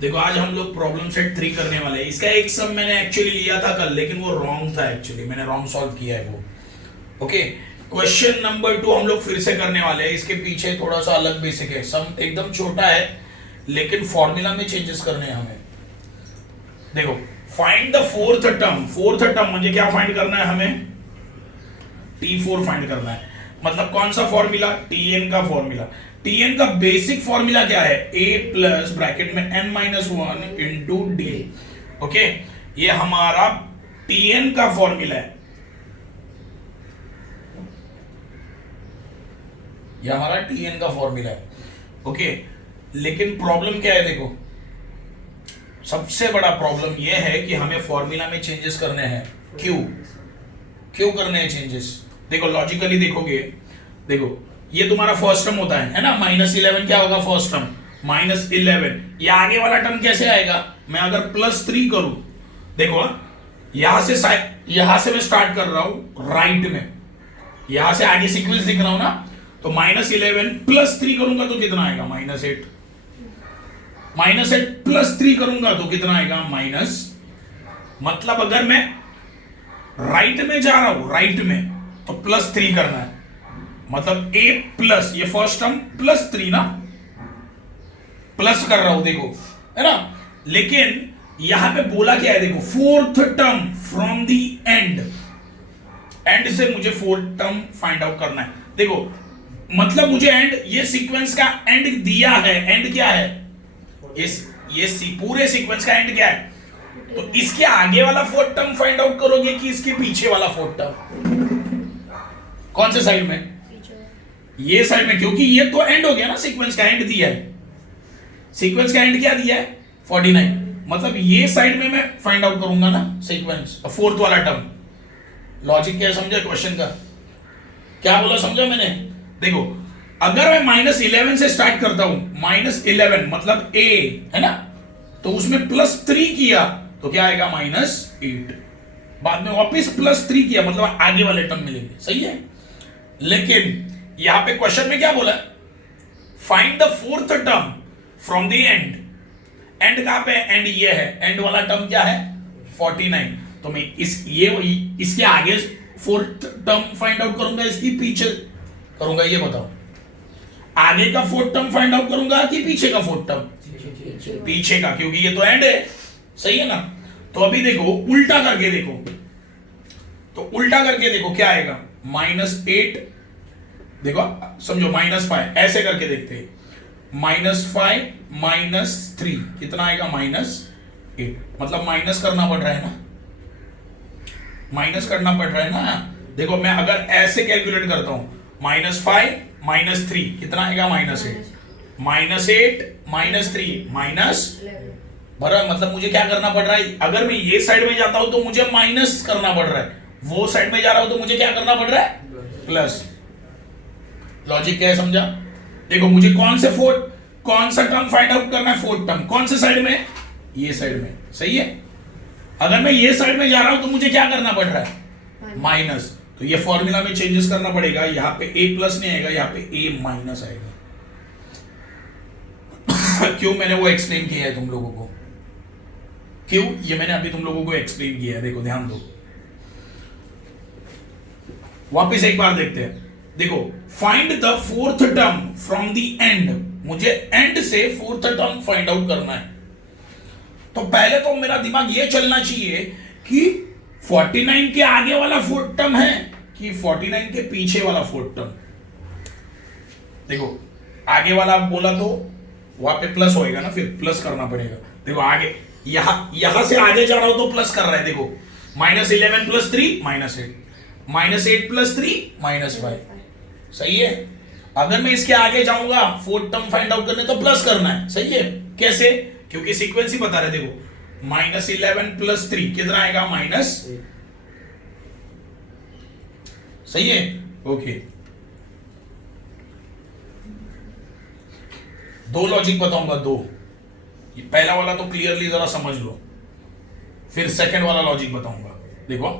देखो आज हम लोग प्रॉब्लम सेट 3 करने वाले हैं। इसका एक सम मैंने एक्चुअली लिया था कल, लेकिन वो रॉन्ग था। एक्चुअली मैंने रॉन्ग सॉल्व किया है वो। ओके, क्वेश्चन नंबर 2 हम लोग फिर से करने वाले हैं। इसके पीछे थोड़ा सा अलग बेसिक है, सम एकदम छोटा है लेकिन फॉर्मूला में चेंजेस करने हैं हमें। देखो, find the fourth term. Fourth term मुझे क्या फाइंड करना है? हमें T4 फाइंड करना है। मतलब कौन सा फॉर्मूला? Tn का फॉर्मूला। Tn का बेसिक फॉर्मूला क्या है? a प्लस ब्रैकेट में n-1 इंटू डी। ओके, ये हमारा Tn का फॉर्मूला है। ये हमारा Tn का फॉर्मूला है। ओके, लेकिन प्रॉब्लम क्या है? देखो, सबसे बड़ा प्रॉब्लम यह है कि हमें फॉर्मूला में चेंजेस करने हैं। क्यों करने हैं चेंजेस? देखो लॉजिकली देखोगे, देखो ये तुम्हारा फर्स्ट टर्म होता है ना। -11 क्या होगा? First term -11। ये आगे वाला टर्म कैसे आएगा? मैं अगर +3 करूं, देखो यहां से मैं स्टार्ट कर रहा हूं राइट में, यहां से आगे सीक्वेंस दिख रहा हूं ना, तो -11 +3 करूंगा तो कितना आएगा? -8। -8 +3 करूंगा तो कितना आएगा? माइनस। मतलब अगर मैं राइट में जा रहा हूं, राइट में, तो +3 करना है। मतलब a प्लस, ये फर्स्ट टर्म +3 ना, प्लस कर रहा हूं, देखो है ना। लेकिन यहां पे बोला क्या है? देखो, fourth term from the end. And से मुझे फोर्थ टर्म फाइंड आउट करना है। देखो मतलब मुझे एंड, ये सीक्वेंस का एंड दिया है। एंड क्या है? ये पूरे सीक्वेंस का एंड क्या है? तो इसके आगे वाला फोर्थ टर्म फाइंड आउट करोगे कि इसके पीछे वाला फोर्थ टर्म? कौन से साइड में? ये साइड में, क्योंकि ये तो एंड हो गया ना, सीक्वेंस का एंड दिया है। सीक्वेंस का एंड क्या दिया है? 49। मतलब ये साइड में मैं फाइंड आउट करूंगा ना सीक्वेंस, फोर्थ वाला टर्म। लॉजिक क्या समझा क्वेश्चन का? क्या बोला समझा मैंने? देखो, अगर मैं -11 से स्टार्ट करता हूं, -11 मतलब a है ना, तो उसमें +3 किया तो क्या आएगा? -8। बाद में वापस +3 किया, मतलब आगे वाले टर्म मिलेंगे। सही है। लेकिन यहां पे क्वेश्चन में क्या बोला? Find the fourth term from the end. And कहां पे? एंड ये है। एंड वाला टर्म क्या है? 49। तो मैं इसके आगे फोर्थ टर्म फाइंड आउट करूंगा, इसकी पीछे करूंगा? ये बताओ, आगे का फोर्थ टर्म फाइंड आउट करूंगा कि पीछे का फोर्थ टर्म? पीछे का, क्योंकि ये तो एंड है। सही है ना। तो अभी देखो, उल्टा करके देखो, तो उल्टा करके देखो क्या आएगा? -8, देखो समझो, -5 ऐसे करके देखते हैं। -5 -3 कितना आएगा? -8। मतलब माइनस करना पड़ रहा है ना, माइनस करना पड़ रहा है ना। देखो मैं अगर ऐसे कैलकुलेट करता हूं, -5 -3 कितना आएगा? -8। -8 -3 बराबर। मतलब मुझे क्या करना पड़ रहा है? अगर मैं ये साइड में जाता हूं तो मुझे माइनस करना पड़ रहा है, वो साइड में जा रहा हूं तो मुझे क्या करना पड़ रहा है? प्लस। लॉजिक क्या है समझा? देखो मुझे कौन सा टर्म फाइंड आउट करना है? Fourth term. कौन से साइड में? ये साइड में। सही है। अगर मैं ये साइड में जा रहा हूं तो मुझे क्या करना पड़ रहा है? माइनस। तो ये फॉर्मूला में चेंजेस करना पड़ेगा। यहां पे a+ नहीं आएगा, यहां पे a- आएगा। क्यों? मैंने वो एक्सप्लेन किया है तुम लोगों को। क्यों? ये मैंने अभी तुम लोगों को एक्सप्लेन किया है। देखो ध्यान दो, वापस एक बार देखते हैं। देखो, find the fourth term from the end. मुझे एंड से फोर्थ टर्म फाइंड आउट करना है। तो पहले तो मेरा दिमाग ये चलना चाहिए कि 49 के आगे वाला फोर्थ टर्म है कि 49 के पीछे वाला फोर्थ टर्म। देखो आगे वाला बोला तो वहां पे प्लस होएगा ना, फिर प्लस करना पड़ेगा। देखो आगे, यहां से आगे जा रहा हूं तो प्लस कर रहा है। देखो -11 + 3 -8, -8 + 3 -5। सही है। अगर मैं इसके आगे जाऊंगा फोर्थ टर्म फाइंड आउट करने तो प्लस करना है। सही है। कैसे? क्योंकि सीक्वेंस ही बता रहे। देखो -11 + 3 कितना आएगा? -। सही है। ओके, दो लॉजिक बताऊंगा, दो। ये पहला वाला तो क्लियरली जरा समझ लो, फिर सेकंड वाला लॉजिक बताऊंगा। देखो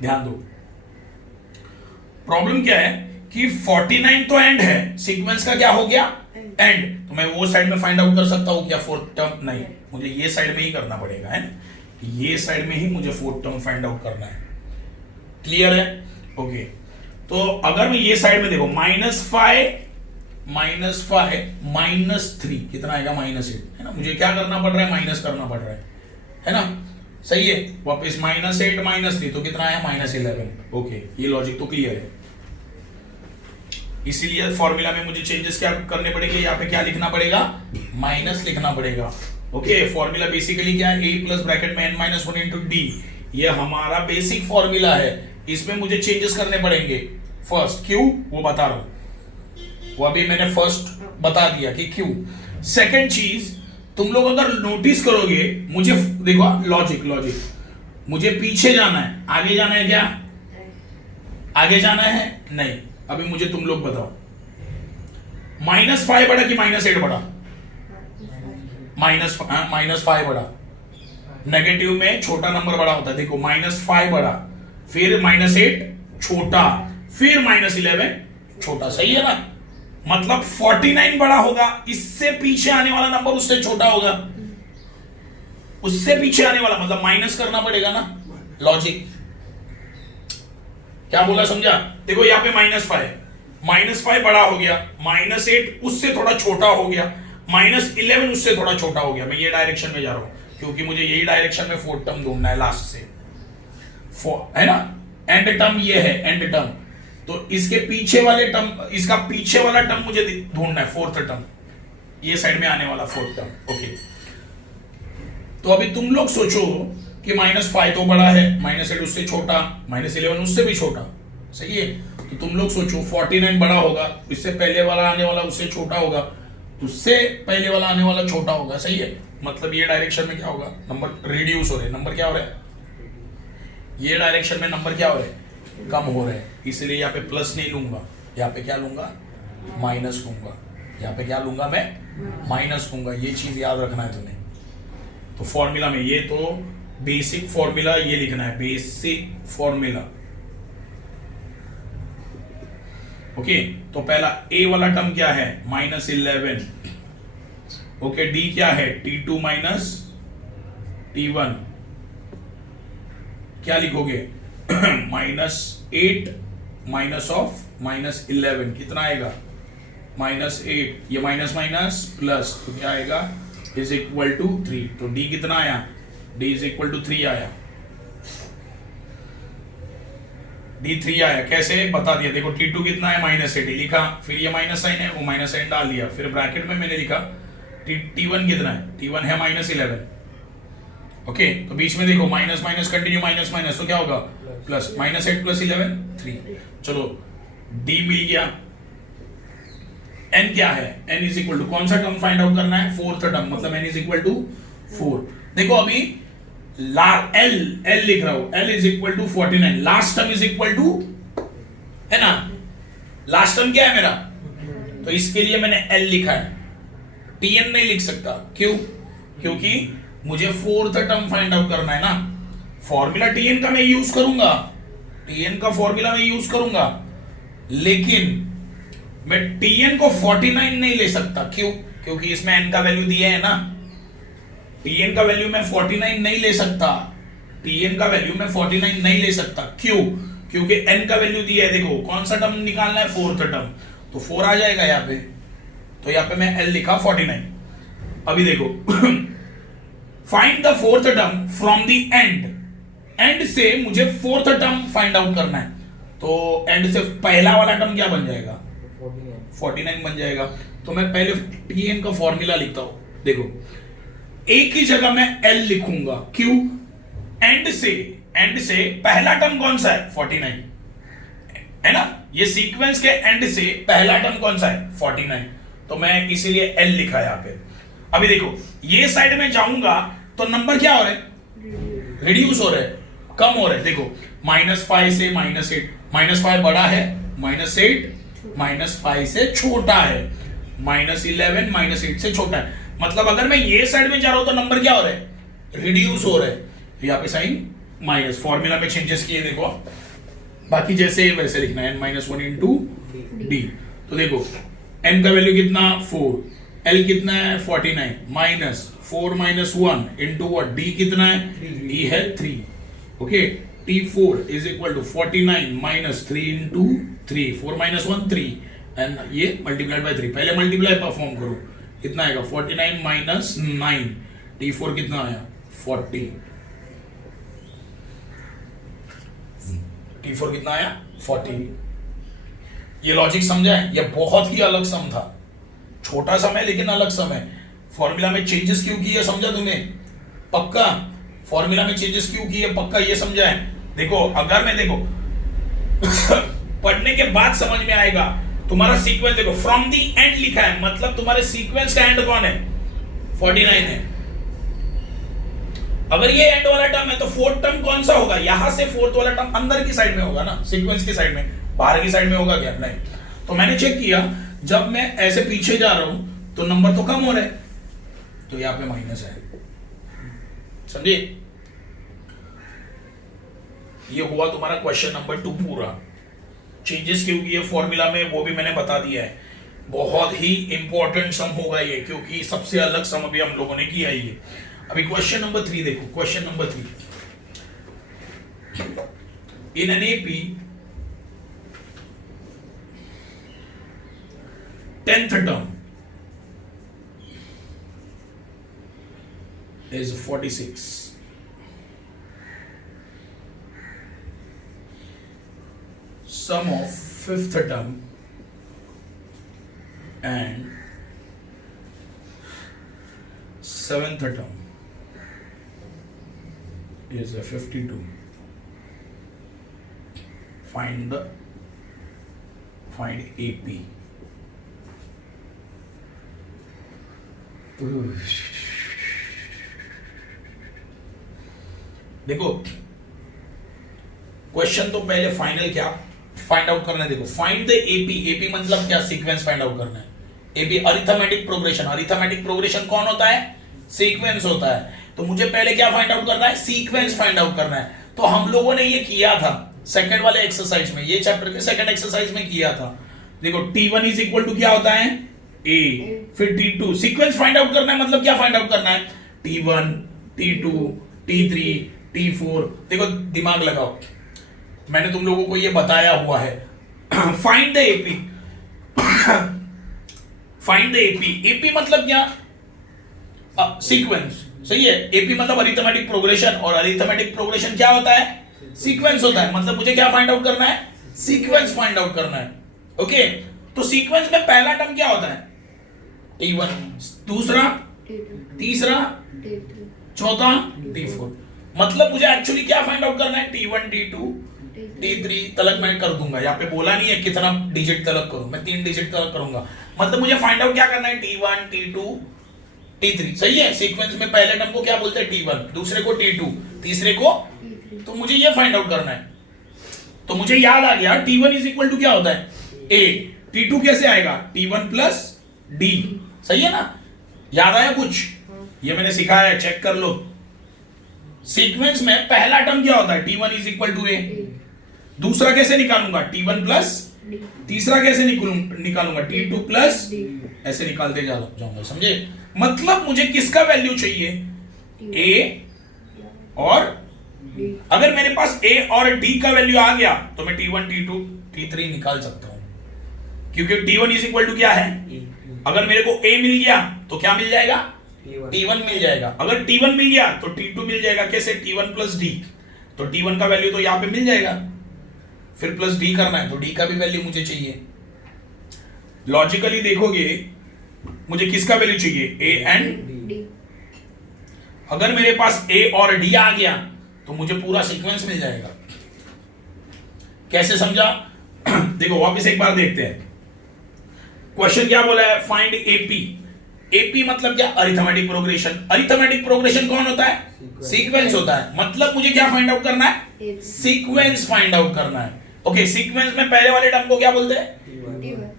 ध्यान दो, प्रॉब्लम क्या है कि 49 तो एंड है, सीक्वेंस का क्या हो गया? एंड, तो मैं वो साइड में फाइंड आउट कर सकता हूं क्या फोर्थ टर्म? नहीं, मुझे ये साइड में ही करना पड़ेगा, है ना, ये साइड में ही मुझे फोर्थ टर्म फाइंड आउट करना है। क्लियर है? ओके, तो अगर मैं ये साइड में देखो -5 -3 कितना आएगा? -8, है ना। मुझे क्या करना पड़ रहा है? माइनस करना पड़ रहा है ना। सही है। वापस -8 -3 तो कितना आया? -11। ओके, ये लॉजिक तो क्लियर है। इसीलिए फॉर्मूला में मुझे चेंजेस क्या करने पड़ेंगे? यहाँ पे क्या लिखना पड़ेगा? माइनस लिखना पड़ेगा। ओके, फॉर्मूला बेसिकली क्या है? a प्लस ब्रैकेट में n-1 इंटू डी, ये हमारा बेसिक फॉर्मूला है। इसमें मुझे चेंजेस करने पड़ेंगे। फर्स्ट क्यों, वो बता रहा हूं, वो अभी मैंने फर्स्ट बता दिया कि क्यों। सेकंड चीज, तुम लोग अगर नोटिस करोगे, मुझे देखो लॉजिक, मुझे पीछे जाना है, आगे जाना है क्या? आगे जाना है? नहीं। अभी मुझे तुम लोग बताओ, -5 बड़ा कि -8 बड़ा? -5 बड़ा। नेगेटिव में छोटा नंबर बड़ा होता है। देखो -5 बड़ा, फिर -8 छोटा, फिर -11 छोटा। सही है ना? मतलब 49 बड़ा होगा, इससे पीछे आने वाला नंबर उससे छोटा होगा, उससे पीछे आने वाला, मतलब माइनस करना पड़ेगा ना। लॉजिक क्या बोला, समझा? देखो यहाँ पे -5 बड़ा हो गया, -8 उससे थोड़ा छोटा हो गया, -11 उससे थोड़ा छोटा हो गया। मैं ये डायरेक्शन में जा रहा हूं क्योंकि मुझे यही डायरेक्शन में फोर्थ टर्म ढूंढना है लास्ट से, है ना। एंड टर्म ये है, एंड टर्म, तो इसके पीछे वाले टर्म, इसका पीछे वाला टर्म मुझे ढूंढना है, फोर्थ टर्म, ये साइड में आने वाला फोर्थ टर्म। ओके, तो अभी तुम लोग सोचो कि -5 तो बड़ा है, -8 उससे छोटा, -11 उससे भी छोटा। सही है। तो तुम लोग सोचो 49 बड़ा होगा, इससे पहले वाला आने वाला उससे छोटा होगा, उससे पहले वाला आने वाला छोटा होगा। सही है। मतलब ये डायरेक्शन में क्या होगा? नंबर रिड्यूस हो रहे हैं। नंबर क्या हो रहा है? ये डायरेक्शन में नंबर क्या हो रहे हैं? कम हो रहे हैं। इसलिए यहाँ पे प्लस नहीं लूंगा, यहाँ पे क्या लूंगा? माइनस लूंगा। यहाँ पे क्या लूंगा? मैं माइनस लूंगा। ये चीज याद रखना है तुम्हें। तो फॉर्मूला में ये तो बेसिक फॉर्मूला ये लिखना है, बेसिक फॉर्मूला। ओके, तो पहला ए वाला टर्म क्या है? -11। ओके, डी क्या है? T2 minus T1। क्या लिखोगे? -8 माइनस ऑफ -11 कितना आएगा? -8। ये माइनस माइनस प्लस, तो क्या आएगा? Is equal to 3। तो डी कितना आया? डी इज इक्वल टू 3 आया। डी 3 आया। कैसे? बता दिया। देखो T2 कितना है? -8 लिखा, फिर ये माइनस साइन है, वो माइनस साइन डाल दिया, फिर ब्रैकेट में मैंने लिखा T1 कितना है? T1 है -11। ओके, तो बीच में देखो minus minus continue, minus minus, तो क्या होगा? प्लस। -8 + 11 3। चलो, डी मिल गया। n क्या है? n इज इक्वल टू, कौन सा टर्म फाइंड आउट करना है? फोर्थ टर्म, मतलब n इज इक्वल टू 4। देखो अभी L लिख रहा हूं, L is equal to 49। Last term is equal to, है ना, लास्ट टर्म क्या है मेरा? तो इसके लिए मैंने L लिखा है, Tn नहीं लिख सकता। क्यों? क्योंकि मुझे फोर्थ टर्म फाइंड आउट करना है ना। फॉर्मूला Tn का मैं यूज करूंगा, Tn का फॉर्मूला मैं यूज करूंगा, लेकिन मैं Tn को 49 नहीं ले सकता। क्यों? क्योंकि इसमें n का वैल्यू दिया है ना। Tn का वैल्यू मैं 49 नहीं ले सकता, Tn का वैल्यू मैं 49 नहीं ले सकता। क्यों? क्योंकि n का वैल्यू दिया है। देखो कौन सा टर्म निकालना है? फोर्थ टर्म, तो 4 आ जाएगा यहाँ पे। तो यहाँ पे मैं L लिखा 49। अभी देखो find the fourth term from the end. And से मुझे फोर्थ टर्म फाइंड आउट करना है, तो एंड से पहला वाला टर्म क्या बन जाएगा? 49 बन जाएगा। तो मैं पहले Tn का फॉर्मूला लिखता हूं। देखो एक ही जगह मैं L लिखूंगा। क्यों? एंड से पहला टर्म कौन सा है? 49, है ना। ये सीक्वेंस के एंड से पहला टर्म कौन सा है? 49। तो मैं इसीलिए L लिखा यहां पे। अभी देखो ये साइड में जाऊंगा तो नंबर क्या हो रहे हैं? रिड्यूस हो रहे हैं, कम हो रहे हैं। देखो -5 से -8, -5 बड़ा है, -8 -5 से छोटा है, -11 -8 से छोटा है। मतलब अगर मैं ये साइड में जा रहा हूं तो नंबर क्या हो रहे हैं? रिड्यूस हो रहे हैं। तो यहाँ पे साइन माइनस, फॉर्मूला में चेंजेस किए देखो, बाकी जैसे वैसे लिखना है, n-1 इंटू डी। तो देखो n का वैल्यू कितना 4, l कितना है 49 minus 4 minus 1 into what d कितना है d है 3। Okay t4 is equal to 49 minus 3 into 3, 4 minus 1 3 and ये मल्टीप्लाइड बाय 3। पहले मल्टीप्लाई परफॉर्म करो, कितना आएगा 49 माइनस 9, t4 कितना आया 40, t4 कितना आया 40। ये लॉजिक समझा है? ये बहुत ही अलग सम था, छोटा सम है लेकिन अलग सम है। फॉर्मूला में चेंजेस क्यों किए समझा तुम्हें? पक्का फॉर्मूला में चेंजेस क्यों किए पक्का ये समझा है? देखो अगर मैं देखो पढ़ने के बाद समझ में आएगा। तुम्हारा सीक्वेंस देखो फ्रॉम दी एंड लिखा है, मतलब तुम्हारे सीक्वेंस का एंड कौन है 49 है। अगर ये एंड वाला टर्म है तो फोर्थ टर्म कौन सा होगा? यहां से फोर्थ वाला टर्म अंदर की साइड में होगा ना, सीक्वेंस की साइड में, बाहर की साइड में होगा क्या? नहीं। तो मैंने चेक किया जब मैं ऐसे पीछे जा रहा हूं तो नंबर तो कम हो रहा है, तो यहां पे माइनस है, समझे? ये हुआ तुम्हारा क्वेश्चन नंबर 2 पूरा। चेंजेस क्यों किए फॉर्मूला में वो भी मैंने बता दिया है। बहुत ही इंपॉर्टेंट सम होगा ये, क्योंकि सबसे अलग सम अभी हम लोगों ने किया है ये। अभी क्वेश्चन नंबर 3 देखो, question number 3 in an AP 10th term is 46. Sum of 5th term and 7th term is a 52. Find AP. देखो क्वेश्चन तो पहले फाइनल क्या फाइंड आउट करना है। देखो फाइंड द एपी, एपी मतलब क्या? सीक्वेंस फाइंड आउट करना है। AP arithmetic progression, arithmetic progression कौन होता है? सीक्वेंस होता है। तो मुझे पहले क्या फाइंड आउट करना है? सीक्वेंस फाइंड आउट करना है। तो हम लोगों ने ये किया था सेकंड वाले एक्सरसाइज में, ये चैप्टर के सेकंड एक्सरसाइज में किया था। देखो t1 इज इक्वल टू क्या होता है a, फिर t2। सीक्वेंस फाइंड आउट करना है मतलब क्या फाइंड आउट करना है? t1 t2 t3 t4। देखो दिमाग लगाओ, मैंने तुम लोगों को ये बताया हुआ है। Find the AP, find the AP. AP मतलब क्या? सीक्वेंस, सही है। एपी मतलब अरिथमेटिक प्रोग्रेशन, और अरिथमेटिक प्रोग्रेशन क्या होता है? सीक्वेंस होता है। मतलब मुझे क्या फाइंड आउट करना है? सीक्वेंस फाइंड आउट करना है। ओके तो सीक्वेंस में पहला टर्म क्या होता है? t1, दूसरा, तीसरा, चौथा t4। मतलब मुझे एक्चुअली क्या फाइंड आउट करना है? t1 t2 t3 तलक मैं कर दूंगा। यहाँ पे बोला नहीं है कितना डिजिट तलक करूं, मैं 3 डिजिट तलक करूंगा। मतलब मुझे फाइंड आउट क्या करना है? t1 t2 t3, सही है। सीक्वेंस में पहले टर्म को क्या बोलते हैं? t1, दूसरे को t2, तीसरे को, तो मुझे ये फाइंड आउट करना है। तो मुझे याद आ गया t1 इज इक्वल टू क्या होता है? a, t2 कैसे आएगा? t1 प्लस d, सही है ना? याद आया कुछ? ये मैंने सिखाया है, चेक कर लो। सीक्वेंस में पहला टर्म क्या होता है? t1 is equal to a। दूसरा कैसे निकालूंगा? t1 प्लस, तीसरा कैसे निकालूंगा? t2 प्लस, ऐसे निकालते जाऊंगा, समझे? मतलब मुझे किसका वैल्यू चाहिए? a और अगर मेरे पास a और d का वैल्यू आ गया तो मैं t1 t2 t3 निकाल सकता हूं, क्योंकि t1 इज इक्वल टू क्या है? अगर मेरे को a मिल गया तो क्या मिल जाएगा? t1 मिल जाएगा। अगर t1 मिल गया तो t2 मिल जाएगा। कैसे? t1 प्लस d, तो t1 का वैल्यू तो यहां पे मिल जाएगा, फिर प्लस d करना है तो d का भी वैल्यू मुझे चाहिए। लॉजिकली देखोगे मुझे किसका वैल्यू चाहिए? a and d। अगर मेरे पास a और d आ गया तो मुझे पूरा सीक्वेंस मिल जाएगा। कैसे समझा? देखो वापस एक बार देखते हैं। क्वेश्चन क्या बोला है? Find AP. एपी मतलब क्या? Arithmetic progression. अरिथमेटिक प्रोग्रेशन कौन होता है? सीक्वेंस होता है। मतलब मुझे क्या फाइंड आउट करना है? सीक्वेंस फाइंड आउट करना है। ओके सीक्वेंस में पहले वाले टर्म को क्या बोलते हैं?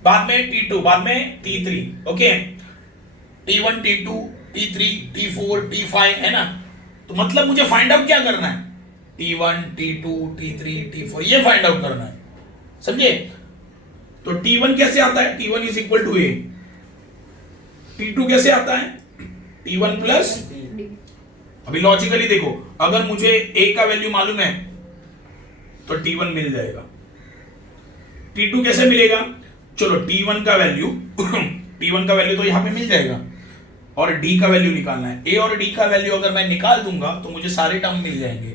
बाद में t2, बाद में t3। Okay t1 t2 t3 t4 t5 है ना? तो मतलब मुझे फाइंड आउट क्या करना है? t1 t2 t3 t4 ये फाइंड आउट करना है, समझे? तो T1 कैसे आता है? T1 is equal to A. T2 कैसे आता है? T1 प्लस, अभी लॉजिकली देखो, अगर मुझे ए का वैल्यू मालूम है तो T1 मिल जाएगा। T2 कैसे मिलेगा? चलो T1 का वैल्यू T1 का वैल्यू तो यहां पे मिल जाएगा और D का वैल्यू निकालना है। A और D का वैल्यू अगर मैं निकाल दूंगा तो मुझे सारे टर्म मिल जाएंगे।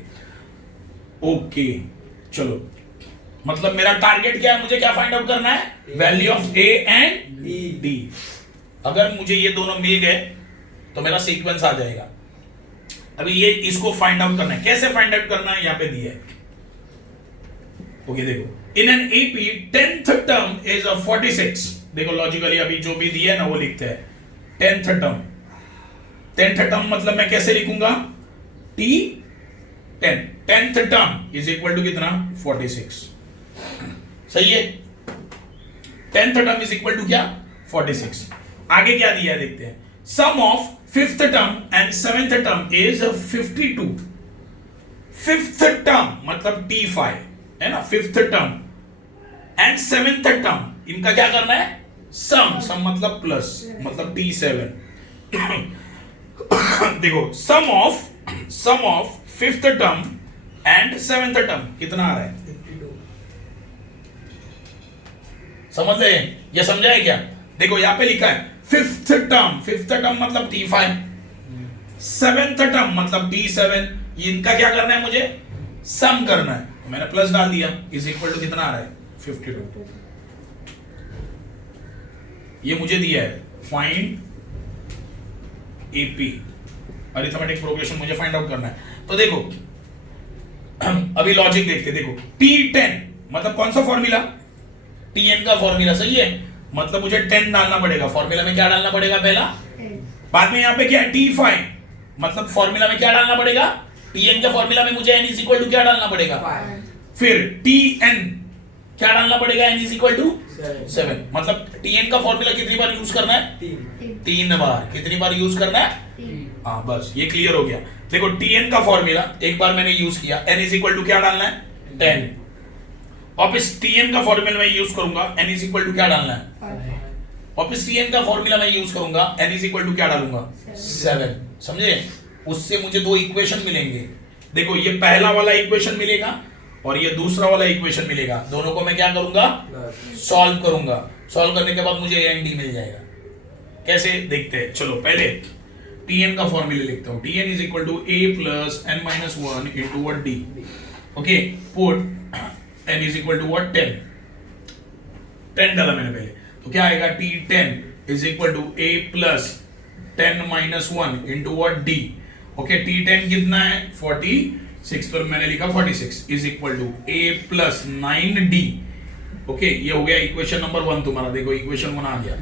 ओके चलो, मतलब मेरा टारगेट क्या है? मुझे क्या फाइंड आउट करना है? Value of A and D। अगर मुझे ये दोनों मिल गए तो मेरा सीक्वेंस आ जाएगा। अभी ये इसको फाइंड आउट करना है। कैसे फाइंड आउट करना है? यहां पे दिया है। ओके देखो, in an AP 10th term is 46। देखो लॉजिकली अभी जो भी दिया है ना वो लिखते हैं 10th टर्म। 10th टर्म मतलब मैं कैसे लिखूंगा? T10 10th term is equal to कितना? 46। सही है, 10th term is equal to क्या? 46। आगे क्या दिया है देखते हैं। Sum of 5th term and 7th term is 52। 5th term मतलब T5 है ना, 5th term and 7th term, इनका क्या करना है? सम मतलब प्लस, मतलब T7। देखो sum of 5th term and 7th term कितना आ रहा है? 52। समझ ले? ये समझा है क्या? देखो यहां पे लिखा है 5th टर्म मतलब T5, 7th टर्म मतलब T7। इनका क्या करना है? मुझे सम करना है, तो मैंने प्लस डाल दिया, इज इक्वल टू कितना आ रहा है? 52। ये मुझे दिया है फाइंड AP, अरिथमेटिक प्रोग्रेशन मुझे फाइंड आउट करना है। तो देखो अभी लॉजिक देखते, देखो T10 मतलब कौन सा फॉर्मूला? Tn का फॉर्मूला, सही है, मतलब मुझे 10 डालना पड़ेगा। फॉर्मूला में क्या डालना पड़ेगा? पहला। बाद में यहाँ पे क्या है? T5 मतलब फॉर्मूला में क्या डालना पड़ेगा? Tn के फॉर्मूला में मुझे n इज इक्वल टू क्या डालना पड़ेगा? फिर Tn क्या डालना पड़ेगा? n is equal to 7। मतलब Tn का फॉर्मूला कितनी बार यूज करना है? 3 बार। कितनी बार यूज करना है? हाँ बस ये क्लियर हो गया। देखो Tn का फॉर्मूला एक बार मैंने यूज किया, n इज इक्वल टू क्या डालना है? 10। वापस Tn का फॉर्मूला मैं यूज करूंगा, n इज इक्वल टू क्या डालना है? वापस Tn का फॉर्मूला मैं यूज करूंगा, n इज इक्वल टू क्या डालूंगा? 7। समझे? उससे मुझे दो इक्वेशन मिलेंगे। देखो ये पहला वाला इक्वेशन मिलेगा और ये दूसरा वाला इक्वेशन मिलेगा। दोनों को मैं क्या करूंगा? सॉल्व करूंगा। सॉल्व करने के बाद मुझे A एंड D मिल जाएगा। कैसे देखते हैं? चलो पहले Tn का फॉर्मूला लिखता हूं। Tn is equal to A plus n minus 1 into what D। Okay, put n is equal to what? 10 डाला मैंने पहले, तो क्या आएगा? T10 is equal to A plus 10 minus 1 into what? D। Okay, T10 कितना है? 46, तो मैंने लिखा 46 is equal to A plus 9D। Okay, ये हो गया इक्वेशन नंबर 1 तुम्हारा। देखो इक्वेशन 1 आ गया,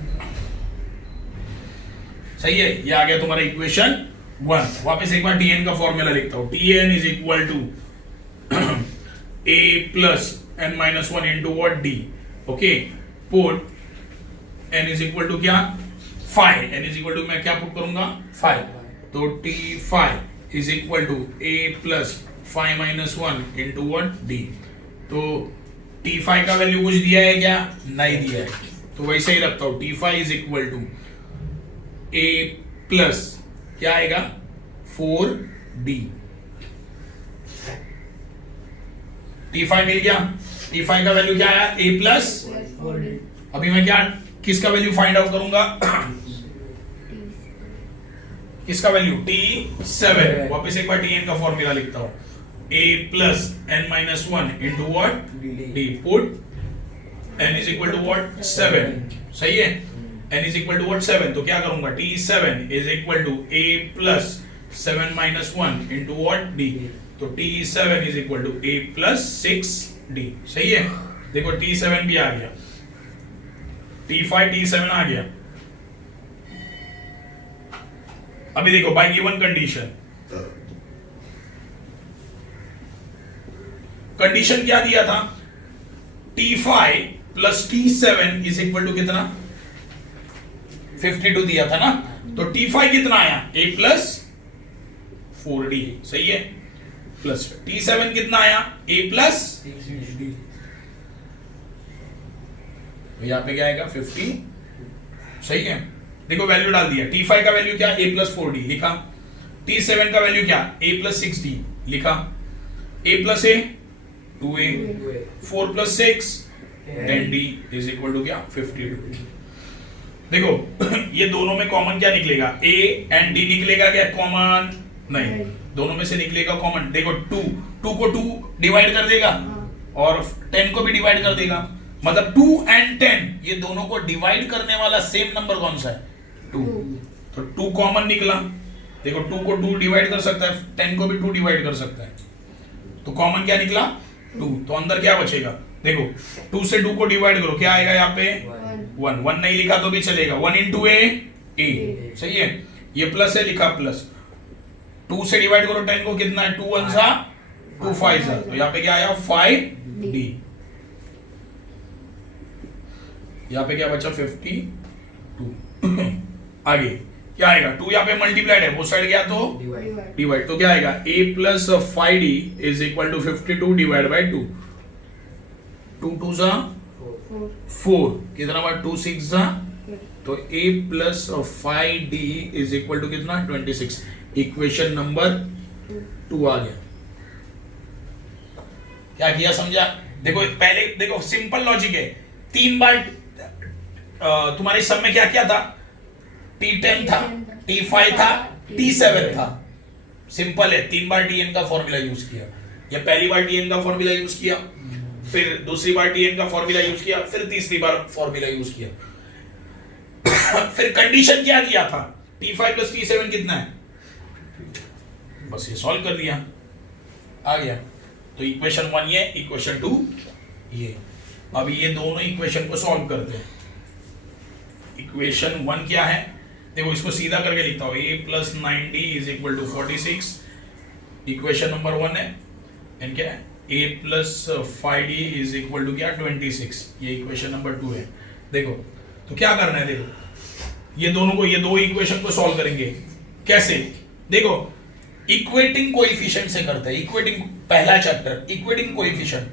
सही है, ये आ गया तुम्हारा इक्वेशन 1। वापस एक बार Tn का फॉर्मूला लिखता हूं। Tn is equal to A plus n minus 1 into what? D। Okay, put n is equal to क्या? 5। n इज इक्वल टू मैं क्या पुट करूंगा? 5। तो T5 is equal to A plus 5 minus 1 into what? D। तो T5 का value कुछ दिया है क्या? नहीं दिया है, तो वैसे ही रखता हूं। T5 is equal to A plus क्या आएगा? 4D। T5 मिल गया। T5 का वैल्यू क्या आया? A plus. अभी मैं क्या किसका वैल्यू फाइंड आउट करूंगा? किसका वैल्यू? T7। वापस एक बार Tn का फॉर्मूला लिखता हूं। A plus n minus 1 into what? D। Put n is equal to what? 7। सही है, n is equal to what? 7। तो क्या करूंगा? T7 is equal to A plus 7 minus 1 into what? D। तो T7 is equal to A plus 6D। सही है, देखो T7 भी आ गया, T5 T7 आ गया। अभी देखो बाय गिवन कंडीशन, कंडीशन क्या दिया था? T5 plus T7 is equal to कितना? 52 दिया था ना, तो T5 कितना आया? A plus 4D। सही है, प्लस T7 कितना आया? A प्लस तो यहाँ पे क्या आएगा 50, सही है। देखो वैल्यू डाल दिया, T5 का वैल्यू क्या, a प्लस 4d लिखा, T7 का वैल्यू क्या, a प्लस 6d लिखा, a plus a 2a, 4 plus 6 10d is equal to क्या 52। देखो ये दोनों में कॉमन क्या निकलेगा, a एंड d निकलेगा क्या कॉमन, नहीं, दोनों में से निकलेगा कॉमन। देखो 2 को 2 डिवाइड कर देगा और 10 को भी डिवाइड कर देगा, मतलब 2 एंड 10 ये दोनों को डिवाइड करने वाला सेम नंबर कौन सा है, 2। तो 2 कॉमन निकला, देखो 2 को 2 डिवाइड कर सकता है, 10 को भी 2 डिवाइड कर सकता है, तो कॉमन क्या निकला 2। तो अंदर क्या बचेगा, देखो 2 से 2 को डिवाइड करो, क्या आएगा यहाँ पे 1 नहीं लिखा तो भी चलेगा, 1 इंटू ए, सही है। ये प्लस है लिखा प्लस, 2 से डिवाइड करो 10 को, कितना है 2 1 सा 2 5 सा, तो यहाँ पे क्या आया 5d, यहाँ पे क्या बचा 52। आगे क्या आएगा, 2 यहाँ पे मल्टीप्लाइड है, वो साइड गया तो डिवाइड, तो क्या आएगा a plus 5d is equal to 52 divide by 2, 2 2 सा 4, कितना बार 2 6 सा, तो a plus 5d is equal to कितना 26। इक्वेशन नंबर 2 आ गया। क्या किया समझा, देखो पहले देखो सिंपल लॉजिक है, 3 बार तुम्हारे सब में क्या क्या था, T10 था, T5 था, T7 था, सिंपल है, 3 बार Tn का फॉर्मूला यूज किया, या पहली बार Tn का फॉर्मूला यूज किया, फिर दूसरी बार Tn का फॉर्मूला यूज किया, फिर तीसरी बार फॉर्मूला यूज किया। फिर कंडीशन क्या दिया था, T5 प्लस T7 कितना है, बस ये सॉल्व कर दिया, आ गया। तो इक्वेशन 1 ये, इक्वेशन 2 ये। अब ये दोनों इक्वेशन को सॉल्व करते हैं। इक्वेशन 1 क्या है, देखो इसको सीधा करके लिखता हूं, a plus 9d is equal to 46, equation number 1 है, एंड क्या है a plus 5d is equal to क्या 26, ये इक्वेशन नंबर 2 है। देखो तो क्या करना है, देखो ये दोनों को, ये दो इक्वेशन को सॉल्व करेंगे कैसे, देखो इक्वेटिंग कोएफिशिएंट से करते हैं। इक्वेटिंग पहला चैप्टर, इक्वेटिंग कोएफिशिएंट,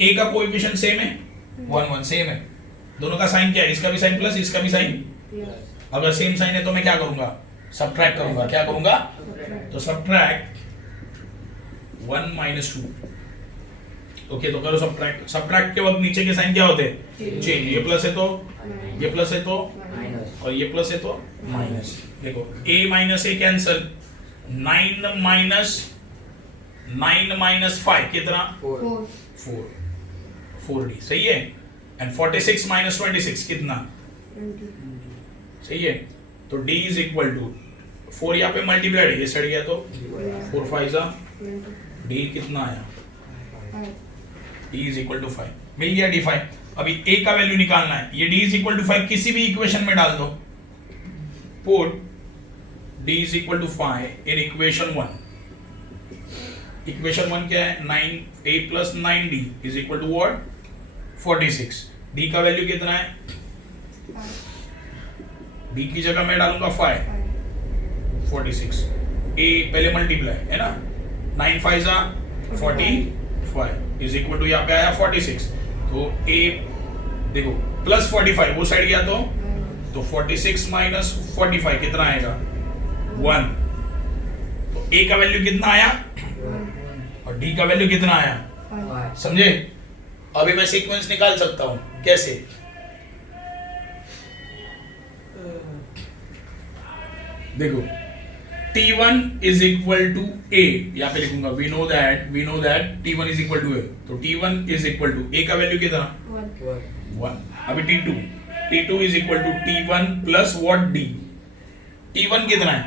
a का कोएफिशिएंट सेम है 1 1 सेम है, दोनों का साइन क्या है, इसका भी साइन प्लस, इसका भी साइन, अगर सेम साइन है तो मैं क्या करूंगा, सब्ट्रैक्ट करूंगा, क्या करूंगा, तो सब्ट्रैक्ट 1 माइनस 2, ओके, तो करो सब्ट्रैक्ट। सब्ट्रैक्ट के वक्त नीचे के साइन क्या होते हैं, चेंज, ये प्लस है तो ये प्लस है तो और ये प्लस है तो माइनस। देखो a minus a cancel, 9 minus 5 कितना 4d, सही है। एंड 46 माइनस 26 कितना 20, सही है। तो d इज इक्वल टू 4, यहाँ पे मल्टीप्लाइड है, ये सड़ गया तो 4 5 d कितना आया, d इज इक्वल टू 5, मिल गया d5। अभी a का वैल्यू निकालना है, ये d इज इक्वल टू 5 किसी भी इक्वेशन में डाल दो, put d is equal to 5 in equation 1। Equation 1 क्या है, 9a plus 9d is equal to what 46। d का वैल्यू कितना है, d की जगह मैं डालूंगा 5 46, a पहले मल्टीप्लाई है ना, 9 5 जा 45 इज इक्वल टू यहाँ पे आया 46। तो a देखो प्लस 45 वो साइड गया तो 46 माइनस 45 कितना आएगा 1। तो a का वैल्यू कितना आया और d का वैल्यू कितना आया, समझे। अभी मैं सीक्वेंस निकाल सकता हूं, कैसे, देखो T1 is equal to a, यहाँ पे लिखूंगा we know that T1 is equal to a, तो T1 is equal to a का वैल्यू कितना 1। अभी T2 is equal to T1 plus what d, T1 कितना है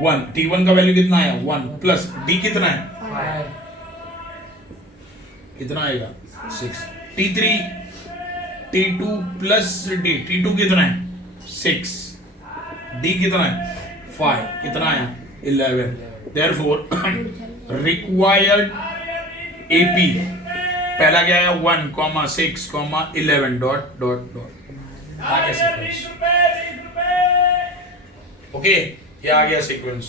1, T1 का वैल्यू कितना आया 1 प्लस d कितना है 5, कितना आएगा 6। T3 T2 plus d, T2 कितना है 6, d कितना है 5, कितना आया 11। Therefore required AP पहला क्या है 1, 6, 11 डॉट डॉट डॉट, आ गया सीक्वेंस, ओके, ये आ गया सीक्वेंस।